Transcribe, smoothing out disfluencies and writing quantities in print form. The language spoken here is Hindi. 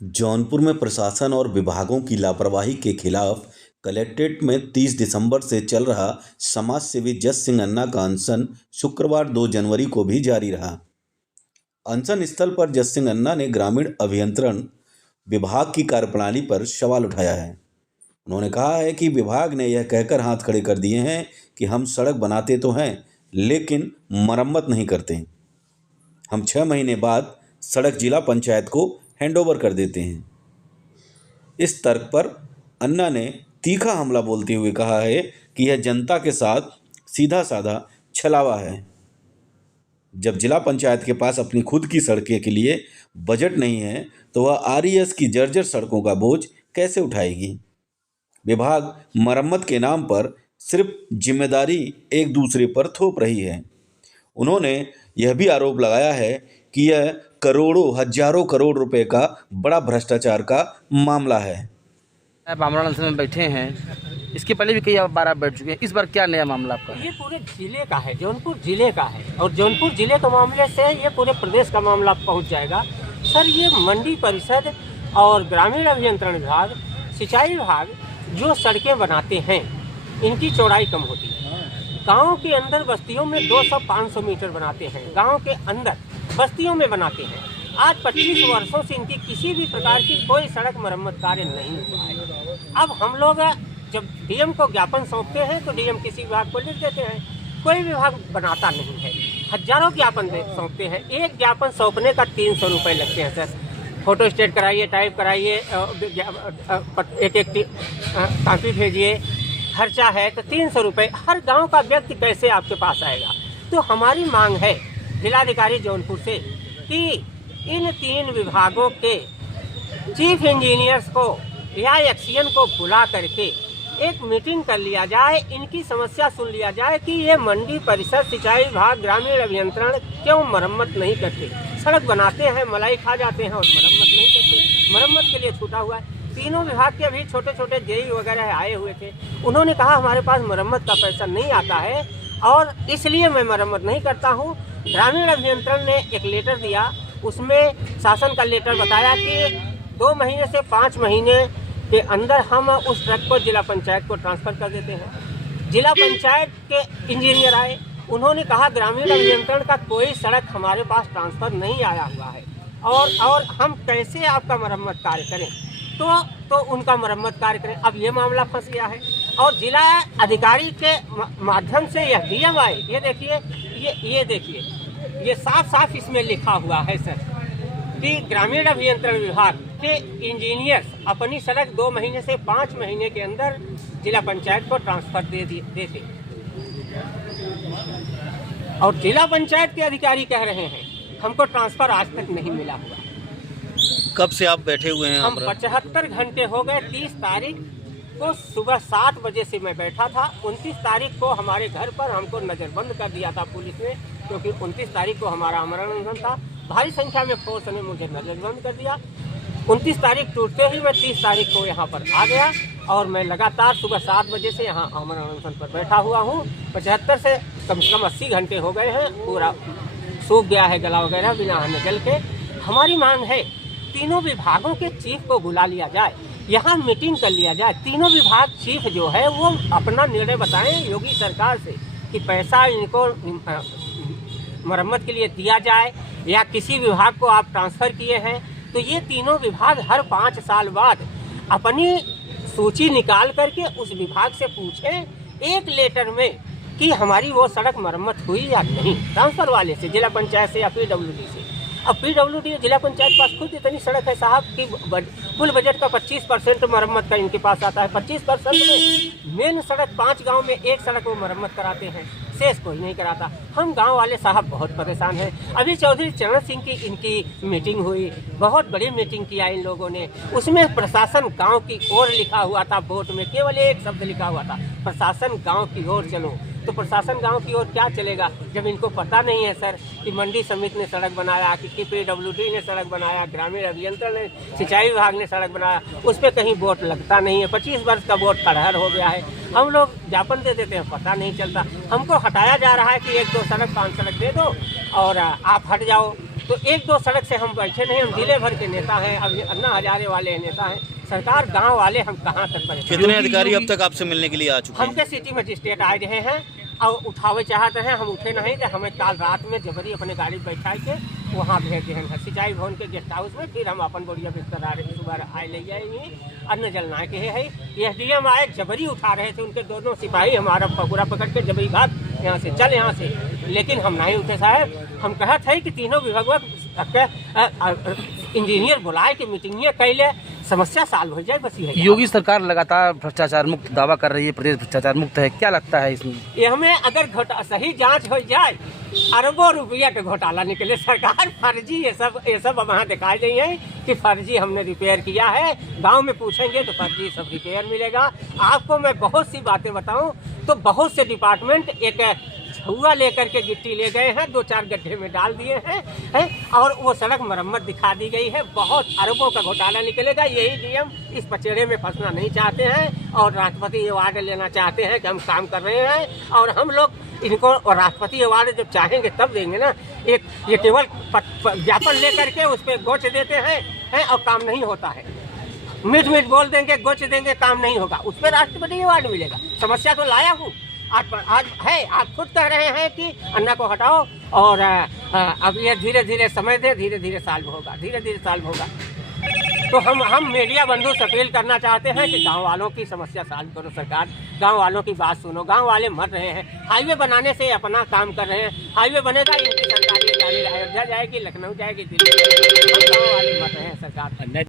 जौनपुर में प्रशासन और विभागों की लापरवाही के खिलाफ कलेक्ट्रेट में 30 दिसंबर से चल रहा समाज सेवी जस सिंह अन्ना का अनशन शुक्रवार 2 जनवरी को भी जारी रहा। अनशन स्थल पर जस सिंह अन्ना ने ग्रामीण अभियंत्रण विभाग की कार्यप्रणाली पर सवाल उठाया है। उन्होंने कहा है कि विभाग ने यह कहकर हाथ खड़े कर दिए हैं कि हम सड़क बनाते तो हैं लेकिन मरम्मत नहीं करते। हम 6 महीने बाद सड़क जिला पंचायत को हैंडओवर कर देते हैं। इस तर्क पर अन्ना ने तीखा हमला बोलते हुए कहा है कि यह जनता के साथ सीधा साधा छलावा है। जब जिला पंचायत के पास अपनी खुद की सड़कें के लिए बजट नहीं है तो वह आरईएस की जर्जर सड़कों का बोझ कैसे उठाएगी। विभाग मरम्मत के नाम पर सिर्फ जिम्मेदारी एक दूसरे पर थोप रही है। उन्होंने यह भी आरोप लगाया है कि यह करोड़ों हजारों करोड़ रुपए का बड़ा भ्रष्टाचार का मामला है। मामला अनशन में बैठे हैं, इसके पहले भी कई बार बैठ चुके हैं। इस बार क्या नया मामला आपका? ये पूरे जिले का है, जौनपुर जिले का है और जौनपुर जिले के मामले से ये पूरे प्रदेश का मामला पहुंच जाएगा। सर, ये मंडी परिषद और ग्रामीण अभियंत्रण विभाग, सिंचाई विभाग जो सड़कें बनाते हैं इनकी चौड़ाई कम होती है। गाँव के अंदर बस्तियों में 200-500 मीटर बनाते हैं, गाँव के अंदर बस्तियों में बनाते हैं। आज 25 वर्षों से इनकी किसी भी प्रकार की कोई सड़क मरम्मत कार्य नहीं हुआ है। अब हम लोग जब डीएम को ज्ञापन सौंपते हैं तो डीएम किसी विभाग को लिख देते हैं, कोई विभाग बनाता नहीं है। हजारों ज्ञापन सौंपते हैं, एक ज्ञापन सौंपने का 300 रुपये लगते हैं सर। फोटो स्टेट कराइए, टाइप कराइए, एक कापी भेजिए, खर्चा है तो 300 रुपये। हर गाँव का व्यक्ति कैसे आपके पास आएगा? तो हमारी मांग है जिलाधिकारी जौनपुर से कि इन 3 विभागों के चीफ इंजीनियर्स को या एक्सीएन को बुला करके एक मीटिंग कर लिया जाए, इनकी समस्या सुन लिया जाए कि ये मंडी परिषद, सिंचाई विभाग, ग्रामीण अभियंत्रण क्यों मरम्मत नहीं करते। सड़क बनाते हैं, मलाई खा जाते हैं और मरम्मत नहीं करते। मरम्मत के लिए छूटा हुआ है। तीनों विभाग के अभी छोटे छोटे जेई वगैरह आए हुए थे, उन्होंने कहा हमारे पास मरम्मत का पैसा नहीं आता है और इसलिए मैं मरम्मत नहीं करता हूँ। ग्रामीण अभियंत्रण ने एक लेटर दिया, उसमें शासन का लेटर बताया कि 2 महीने से 5 महीने के अंदर हम उस ट्रक को जिला पंचायत को ट्रांसफ़र कर देते हैं। जिला पंचायत के इंजीनियर आए, उन्होंने कहा ग्रामीण अभियंत्रण का कोई सड़क हमारे पास ट्रांसफ़र नहीं आया हुआ है और हम कैसे आपका मरम्मत कार्य करें। तो उनका मरम्मत कार्य करें। अब ये मामला फंस गया है और जिला अधिकारी के माध्यम से यह डीएम आए। ये देखिए, ये साफ इसमें लिखा हुआ है सर कि ग्रामीण अभियंत्रण विभाग के इंजीनियर्स अपनी सड़क 2 महीने से 5 महीने के अंदर जिला पंचायत को ट्रांसफर देते और जिला पंचायत के अधिकारी कह रहे हैं हमको ट्रांसफर आज तक नहीं मिला हुआ। कब से आप बैठे हुए हैं? हम 75 घंटे हो गए। 30 तारीख को सुबह 7 बजे से मैं बैठा था। 29 तारीख को हमारे घर पर हमको नज़रबंद कर दिया था पुलिस ने, क्योंकि 29 तारीख को हमारा आमरण अनशन था। भारी संख्या में फोर्स ने मुझे नज़रबंद कर दिया। 29 तारीख टूटते ही मैं 30 तारीख को यहाँ पर आ गया और मैं लगातार सुबह 7 बजे से यहाँ आमरण अनशन पर बैठा हुआ हूँ। 75 से कम 80 घंटे हो गए हैं। पूरा सूख गया है गला वगैरह बिना आने जल के। हमारी मांग है तीनों विभागों के चीफ को बुला लिया जाए, यहाँ मीटिंग कर लिया जाए। तीनों विभाग चीफ जो है वो अपना निर्णय बताएं योगी सरकार से कि पैसा इनको मरम्मत के लिए दिया जाए या किसी विभाग को आप ट्रांसफ़र किए हैं तो ये तीनों विभाग हर 5 साल बाद अपनी सूची निकाल करके उस विभाग से पूछें एक लेटर में कि हमारी वो सड़क मरम्मत हुई या नहीं, ट्रांसफ़र वाले से, जिला पंचायत से या पीडब्ल्यूडी से। अब पीडब्ल्यूडी जिला पंचायत पास खुद इतनी सड़क है साहब कि कुल बजट का 25% मरम्मत का इनके पास आता है। 25% में मेन सड़क 5 गांव में एक सड़क वो मरम्मत कराते हैं, शेष कोई नहीं कराता। हम गांव वाले साहब बहुत परेशान हैं। अभी चौधरी चरण सिंह की इनकी मीटिंग हुई, बहुत बड़ी मीटिंग किया इन लोगों ने। उसमें प्रशासन गाँव की ओर लिखा हुआ था, वोट में केवल एक शब्द लिखा हुआ था, प्रशासन गाँव की ओर चलो। तो प्रशासन गांव की ओर क्या चलेगा जब इनको पता नहीं है सर कि मंडी समिति ने सड़क बनाया, कि पीडब्ल्यूडी ने सड़क बनाया, ग्रामीण अभियंत्रण ने, सिंचाई विभाग ने सड़क बनाया, उस पर कहीं वोट लगता नहीं है। 25 वर्ष का वोट खड़हर हो गया है। हम लोग ज्ञापन दे देते हैं, पता नहीं चलता। हमको हटाया जा रहा है कि 1-2 सड़क 5 सड़क दे दो और आप हट जाओ। तो एक दो सड़क से हम बैठे नहीं, हम जिले भर के नेता हैं, अब अन्ना हजारे वाले नेता हैं, सरकार गांव वाले हम कहाँ तक परेशान। कितने अधिकारी अब तक आपसे मिलने के लिए आ चुके हैं? हमके सिटी मजिस्ट्रेट आ रहे हैं और उठावे चाहते हैं, हम उठे नहीं थे, हमें कल रात में जबरी अपने गाड़ी बैठा के वहाँ भेज दिए हैं सिंचाई भवन के गेस्ट हाउस में। फिर हम अपन बोरिया बिस्तर आ रहे सुबह आए ले जाएंगे अन्न जल ना के है। एसडीएम आए, जबरी उठा रहे थे, उनके दोनों सिपाही हमारा पकड़ा पकड़ के जबरी भाग यहाँ से चल यहाँ से, लेकिन हम नहीं उठे साहब। हम कहा थे कि तीनों विभाग इंजीनियर बुलाए के मीटिंग कैले समस्या सॉल्व हो जाए, बस ये। योगी सरकार लगातार भ्रष्टाचार मुक्त दावा कर रही है, प्रदेश भ्रष्टाचार मुक्त है, क्या लगता है इसमें? ये हमें अगर सही जांच हो जाए, अरबों रुपया के घोटाला निकले, सरकार फर्जी ये सब अब वहाँ दिखाई गई है कि फर्जी हमने रिपेयर किया है। गांव में पूछेंगे तो फर्जी सब रिपेयर मिलेगा। आपको मैं बहुत सी बातें बताऊं तो बहुत से डिपार्टमेंट एक छुआ लेकर के गिट्टी ले गए हैं, 2-4 गड्ढे में डाल दिए हैं और वो सड़क मरम्मत दिखा दी गई है। बहुत अरबों का घोटाला निकलेगा। यही डीएम इस पचेड़े में फंसना नहीं चाहते हैं और राष्ट्रपति अवार्ड लेना चाहते हैं कि हम काम कर रहे हैं, और हम लोग इनको राष्ट्रपति अवार्ड जब चाहेंगे तब देंगे ना। ये केवल ज्ञापन लेकर के उस पर गोच देते हैं और काम नहीं होता है। मीठ बोल देंगे, गोच देंगे, काम नहीं होगा, उस पर राष्ट्रपति अवार्ड मिलेगा। समस्या तो लाया हूँ आज है, आप खुद कह रहे हैं कि अन्ना को हटाओ और अब ये धीरे धीरे समय दे, धीरे धीरे सॉल्व होगा। तो हम मीडिया बंधु से अपील करना चाहते हैं कि गांव वालों की समस्या सॉल्व करो सरकार, गांव वालों की बात सुनो। गांव वाले मर रहे हैं, हाईवे बनाने से अपना काम कर रहे हैं। हाईवे बनेगा, इनकी सरकार अयोध्या जाएगी, लखनऊ जाएगी, दिल्ली जाएगी, हम गाँव वाले मर रहे हैं सरकार।